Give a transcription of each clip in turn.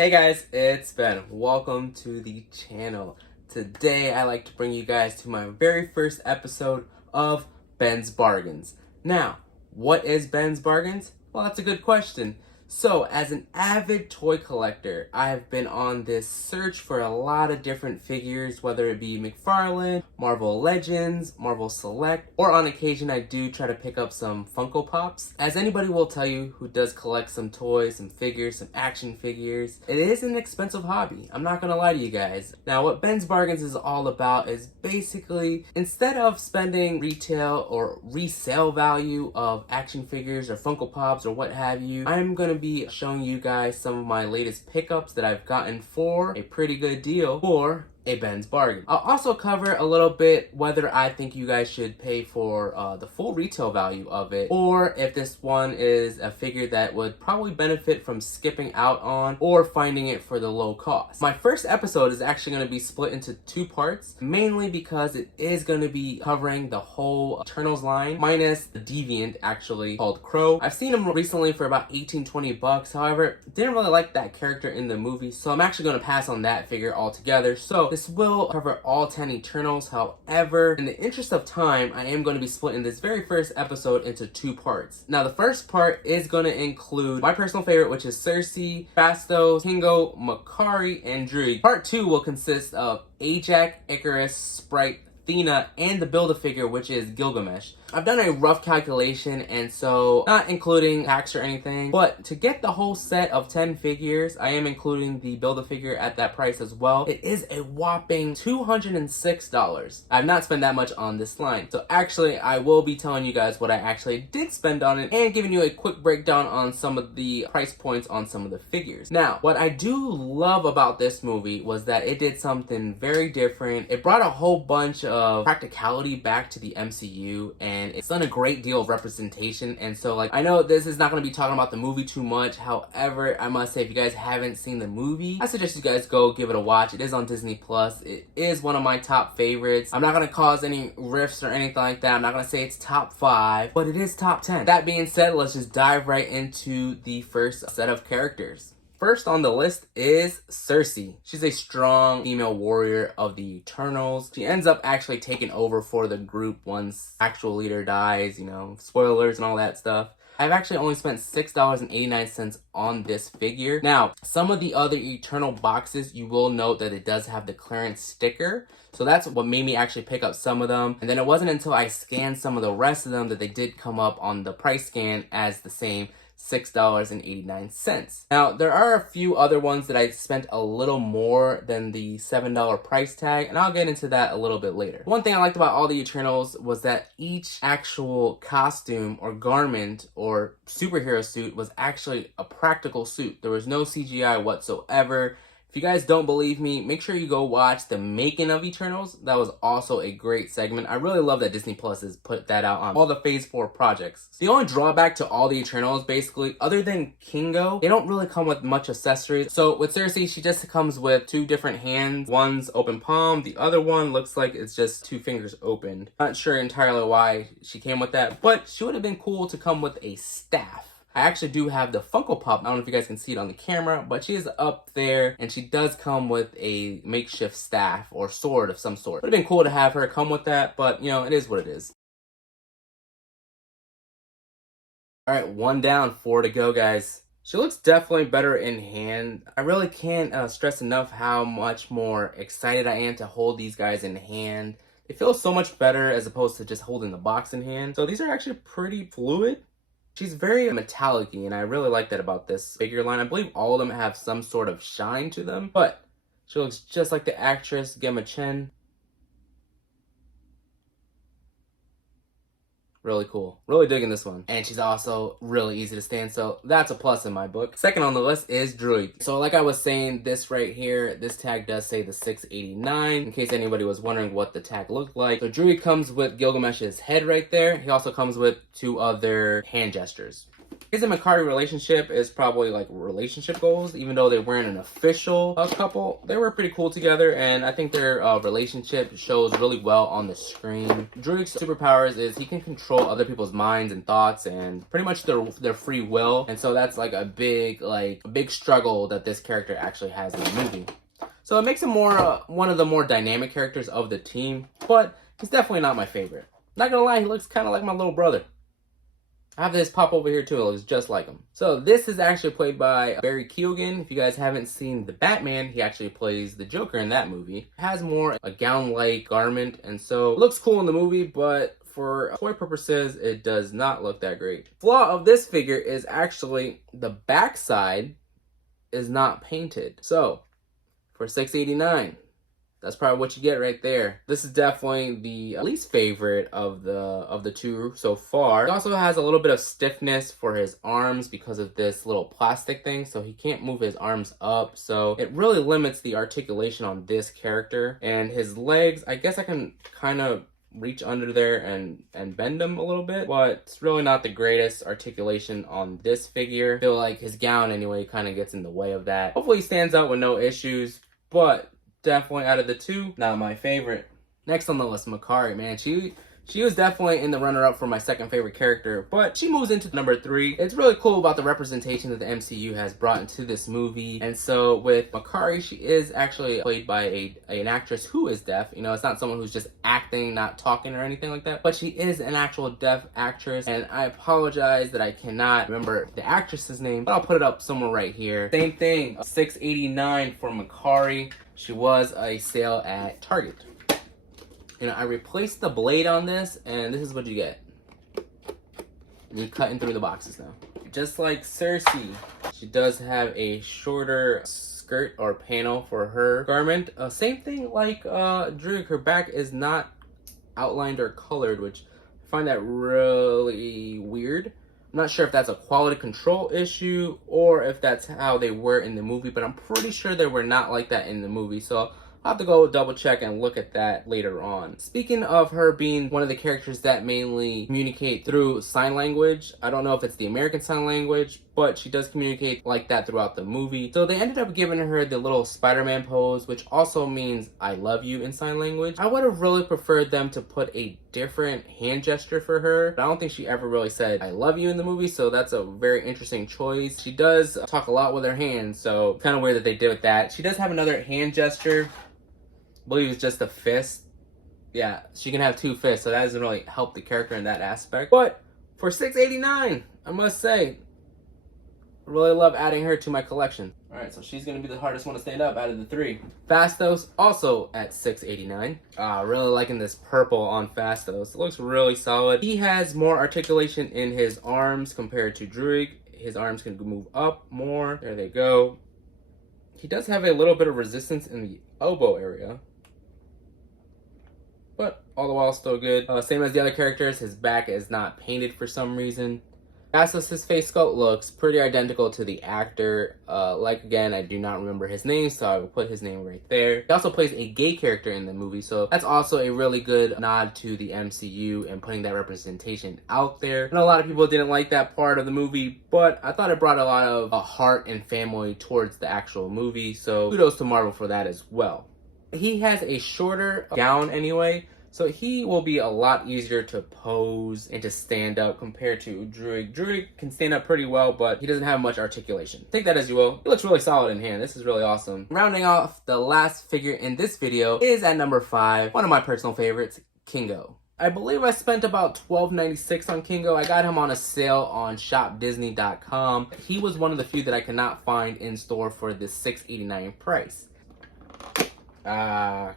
Hey guys, it's Ben. Welcome to the channel. Today I like to bring you guys to my very first episode of Ben's Bargains. Now, what is Ben's Bargains? Well, that's a good question. So, as an avid toy collector, I have been on this search for a lot of different figures, whether it be McFarlane, Marvel Legends, Marvel Select, or on occasion I do try to pick up some Funko Pops. As anybody will tell you who does collect some toys, some figures, some action figures, it is an expensive hobby. I'm not gonna lie to you guys. Now, what Ben's Bargains is all about is basically, instead of spending retail or resale value of action figures or Funko Pops or what have you, I'm gonna be showing you guys some of my latest pickups that I've gotten for a pretty good deal for a Ben's Bargain. I'll also cover a little bit whether I think you guys should pay for the full retail value of it, or if this one is a figure that would probably benefit from skipping out on or finding it for the low cost. My first episode is actually going to be split into two parts, mainly because it is going to be covering the whole Eternals line, minus the deviant actually called Crow. I've seen him recently for about 18-20 bucks. However, didn't really like that character in the movie, so I'm actually going to pass on that figure altogether. So this will cover all 10 Eternals. However, in the interest of time, I am going to be splitting this very first episode into two parts. Now, the first part is going to include my personal favorite, which is Cersei, Phastos, Kingo, Makari, and Druid. Part 2 will consist of Ajax, Icarus, Sprite, Athena, and the Build-A-Figure, which is Gilgamesh. I've done a rough calculation, and so not including tax or anything, but to get the whole set of 10 figures, I am including the Build-A-Figure at that price as well. It is a whopping $206. I've not spent that much on this line. So actually, I will be telling you guys what I actually did spend on it and giving you a quick breakdown on some of the price points on some of the figures. Now, what I do love about this movie was that it did something very different. It brought a whole bunch of practicality back to the MCU, and it's done a great deal of representation. And so, like, I know this is not going to be talking about the movie too much. However, I must say, if you guys haven't seen the movie, I suggest you guys go give it a watch. It is on Disney Plus. It is one of my top favorites. I'm not going to cause any rifts or anything like that. I'm not going to say it's top 5, but it is top 10. That being said, let's just dive right into the first set of characters. First on the list is Cersei. She's a strong female warrior of the Eternals. She ends up actually taking over for the group once actual leader dies, spoilers and all that stuff. I've actually only spent $6.89 on this figure. Now, some of the other Eternal boxes, you will note that it does have the clearance sticker. So that's what made me actually pick up some of them. And then it wasn't until I scanned some of the rest of them that they did come up on the price scan as the same $6.89. Now, there are a few other ones that I spent a little more than the $7 price tag, and I'll get into that a little bit later. One thing I liked about all the Eternals was that each actual costume or garment or superhero suit was actually a practical suit. There was no CGI whatsoever. If you guys don't believe me, make sure you go watch the making of Eternals. That was also a great segment. I really love that Disney Plus has put that out on all the Phase 4 projects. The only drawback to all the Eternals, basically, other than Kingo, they don't really come with much accessories. So with Cersei, she just comes with 2 different hands. One's open palm, the other one looks like it's just 2 fingers opened. Not sure entirely why she came with that, but she would have been cool to come with a staff. I actually do have the Funko Pop. I don't know if you guys can see it on the camera, but she is up there, and she does come with a makeshift staff or sword of some sort. Would have been cool to have her come with that, but, it is what it is. All right, 1 down, 4 to go, guys. She looks definitely better in hand. I really can't stress enough how much more excited I am to hold these guys in hand. They feel so much better as opposed to just holding the box in hand. So these are actually pretty fluid. She's very metallic-y, and I really like that about this figure line. I believe all of them have some sort of shine to them, but she looks just like the actress Gemma Chen. Really cool. Really digging this one. And she's also really easy to stand, so that's a plus in my book. Second on the list is Druid. So like I was saying, this right here, this tag does say the $6.89, in case anybody was wondering what the tag looked like. So Druid comes with Gilgamesh's head right there. He also comes with 2 other hand gestures. His and Makari relationship is probably like relationship goals, even though they weren't an official couple. They were pretty cool together, and I think their relationship shows really well on the screen. Druig's superpowers is he can control other people's minds and thoughts and pretty much their free will, and so that's like a big struggle that this character actually has in the movie. So it makes him more one of the more dynamic characters of the team, but he's definitely not my favorite. Not gonna lie, he looks kind of like my little brother. I have this pop over here too, it looks just like him. So this is actually played by Barry Keoghan. If you guys haven't seen The Batman, he actually plays the Joker in that movie. It has more a gown-like garment, and so it looks cool in the movie, but for toy purposes, it does not look that great. Flaw of this figure is actually the backside is not painted. So for $6.89, that's probably what you get right there. This is definitely the least favorite of the two so far. He also has a little bit of stiffness for his arms because of this little plastic thing, so he can't move his arms up. So it really limits the articulation on this character. And his legs, I guess I can kind of reach under there and bend them a little bit, but it's really not the greatest articulation on this figure. I feel like his gown anyway kind of gets in the way of that. Hopefully he stands out with no issues, but definitely out of the two, not my favorite. Next on the list, Makari, man. She was definitely in the runner-up for my second favorite character, but she moves into number 3. It's really cool about the representation that the MCU has brought into this movie. And so with Makari, she is actually played by an actress who is deaf. You know, it's not someone who's just acting, not talking or anything like that, but she is an actual deaf actress. And I apologize that I cannot remember the actress's name, but I'll put it up somewhere right here. Same thing, $6.89 for Makari. She was a sale at Target. You know, I replaced the blade on this, and this is what you get. You're cutting through the boxes now. Just like Cersei, she does have a shorter skirt or panel for her garment. Same thing like Druig, her back is not outlined or colored, which I find that really weird. I'm not sure if that's a quality control issue or if that's how they were in the movie, but I'm pretty sure they were not like that in the movie. So I'll have to go double check and look at that later on. Speaking of her being one of the characters that mainly communicate through sign language, I don't know if it's the American Sign Language, but she does communicate like that throughout the movie. So they ended up giving her the little Spider-Man pose, which also means I love you in sign language. I would have really preferred them to put a different hand gesture for her, but I don't think she ever really said I love you in the movie, so that's a very interesting choice. She does talk a lot with her hands, so kind of weird that they did with that. She does have another hand gesture. I believe it's just a fist. Yeah, she can have 2 fists, so that doesn't really help the character in that aspect. But for $6.89, I must say, I really love adding her to my collection. Alright, so she's going to be the hardest one to stand up out of the 3. Phastos, also at $6.89. Really liking this purple on Phastos. It looks really solid. He has more articulation in his arms compared to Druig. His arms can move up more. There they go. He does have a little bit of resistance in the elbow area, but all the while still good. Same as the other characters, his back is not painted for some reason. Phastos' face sculpt looks pretty identical to the actor. Again, I do not remember his name, so I will put his name right there. He also plays a gay character in the movie, so that's also a really good nod to the MCU and putting that representation out there. I know a lot of people didn't like that part of the movie, but I thought it brought a lot of heart and family towards the actual movie, so kudos to Marvel for that as well. He has a shorter gown anyway, so he will be a lot easier to pose and to stand up compared to Druig. Druig can stand up pretty well, but he doesn't have much articulation. Take that as you will. He looks really solid in hand. This is really awesome. Rounding off the last figure in this video is at number 5, one of my personal favorites, Kingo. I believe I spent about $12.96 on Kingo. I got him on a sale on shopdisney.com. He was one of the few that I could not find in store for this $6.89 price.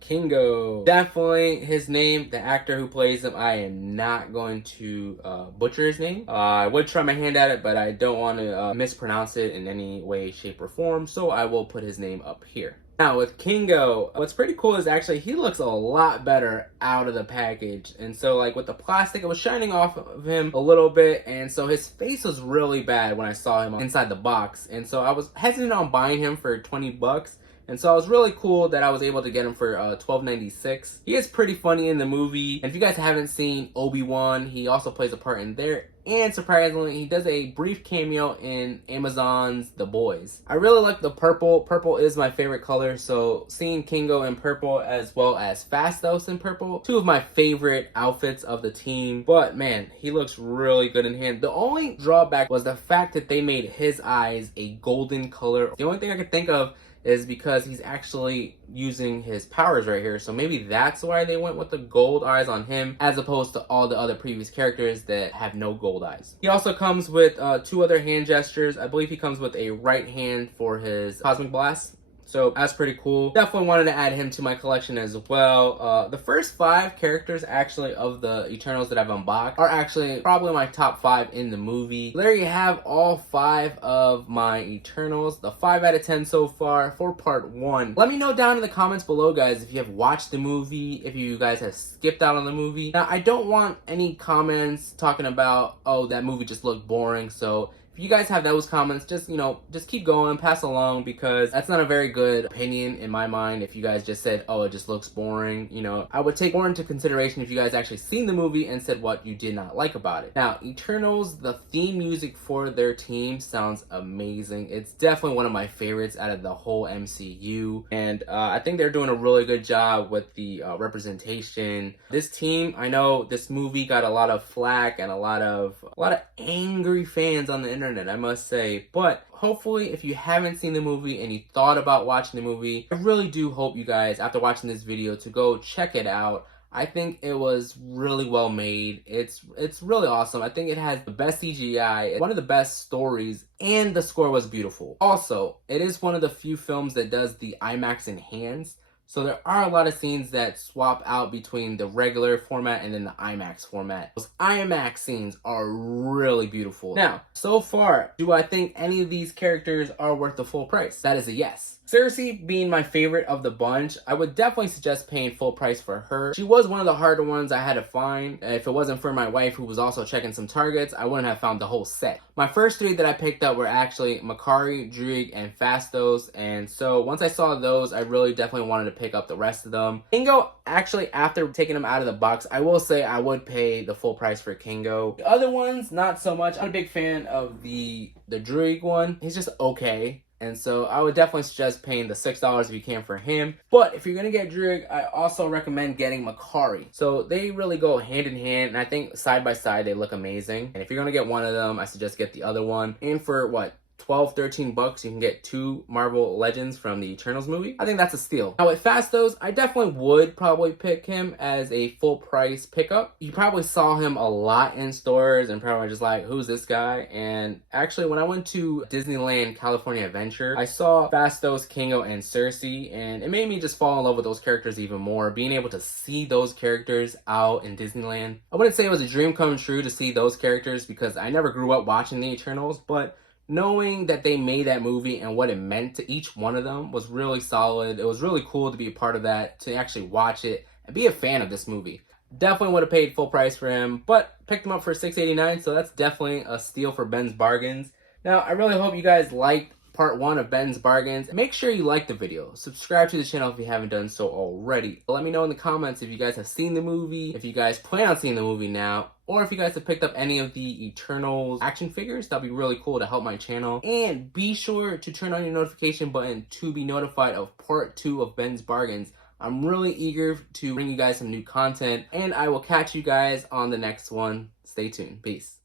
Kingo. Definitely his name, the actor who plays him, I am not going to butcher his name. I would try my hand at it, but I don't want to mispronounce it in any way, shape, or form, so I will put his name up here. Now with Kingo, what's pretty cool is actually he looks a lot better out of the package. And so like with the plastic, it was shining off of him a little bit. And so his face was really bad when I saw him inside the box. And so I was hesitant on buying him for 20 bucks. And so it was really cool that I was able to get him for $12.96. He is pretty funny in the movie. And if you guys haven't seen Obi-Wan, he also plays a part in there. And surprisingly, he does a brief cameo in Amazon's The Boys. I really like the purple. Purple is my favorite color, so seeing Kingo in purple as well as Fastos in purple, two of my favorite outfits of the team. But man, he looks really good in hand. The only drawback was the fact that they made his eyes a golden color. The only thing I could think of is because he's actually using his powers right here. So maybe that's why they went with the gold eyes on him as opposed to all the other previous characters that have no gold eyes. He also comes with two other hand gestures. I believe he comes with a right hand for his Cosmic Blast. So that's pretty cool. Definitely wanted to add him to my collection as well. The first 5 characters actually of the Eternals that I've unboxed are actually probably my top 5 in the movie. There you have all 5 of my Eternals, the 5 out of 10 so far for part 1. Let me know down in the comments below, guys, if you have watched the movie, if you guys have skipped out on the movie. Now, I don't want any comments talking about, oh, that movie just looked boring, so if you guys have those comments, just keep going, pass along, because that's not a very good opinion in my mind. If you guys just said, oh, it just looks boring, I would take more into consideration if you guys actually seen the movie and said what you did not like about it. Now, Eternals, the theme music for their team sounds amazing. It's definitely one of my favorites out of the whole MCU, and I think they're doing a really good job with the representation. This team, I know this movie got a lot of flack and a lot of angry fans on the internet, I must say, but hopefully if you haven't seen the movie and you thought about watching the movie, I really do hope you guys, after watching this video, to go check it out. I think it was really well made. It's really awesome. I think it has the best CGI, one of the best stories, and the score was beautiful. Also, it is one of the few films that does the IMAX enhanced. So there are a lot of scenes that swap out between the regular format and then the IMAX format. Those IMAX scenes are really beautiful. Now, so far, do I think any of these characters are worth the full price? That is a yes. Cersei being my favorite of the bunch, I would definitely suggest paying full price for her. She was one of the harder ones I had to find. If it wasn't for my wife, who was also checking some targets, I wouldn't have found the whole set. My first 3 that I picked up were actually Makari, Druig, and Fastos, and so once I saw those, I really definitely wanted to pick up the rest of them. Kingo, actually, after taking them out of the box, I will say I would pay the full price for Kingo. The other ones, not so much. I'm a big fan of the Druig one. He's just okay. And so I would definitely suggest paying the $6 if you can for him. But if you're going to get Druig, I also recommend getting Makari. So they really go hand in hand, and I think side by side they look amazing. And if you're going to get one of them, I suggest get the other one. And for what? $12-13 you can get 2 Marvel Legends from the Eternals movie. I think that's a steal. Now with Fastos, I definitely would probably pick him as a full price pickup. You probably saw him a lot in stores and probably just like, who's this guy? And actually when I went to Disneyland California Adventure, I saw Fastos, Kingo, and Cersei, and it made me just fall in love with those characters even more. Being able to see those characters out in Disneyland. I wouldn't say it was a dream come true to see those characters because I never grew up watching the Eternals, but knowing that they made that movie and what it meant to each one of them was really solid. It was really cool to be a part of that, to actually watch it and be a fan of this movie. Definitely would have paid full price for him, but picked him up for $6.89, so that's definitely a steal for Ben's Bargains. Now, I really hope you guys liked part 1 of Ben's Bargains. Make sure you like the video. Subscribe to the channel if you haven't done so already. Let me know in the comments if you guys have seen the movie, if you guys plan on seeing the movie now, or if you guys have picked up any of the Eternals action figures. That'd be really cool to help my channel. And be sure to turn on your notification button to be notified of part 2 of Ben's Bargains. I'm really eager to bring you guys some new content, and I will catch you guys on the next one. Stay tuned. Peace.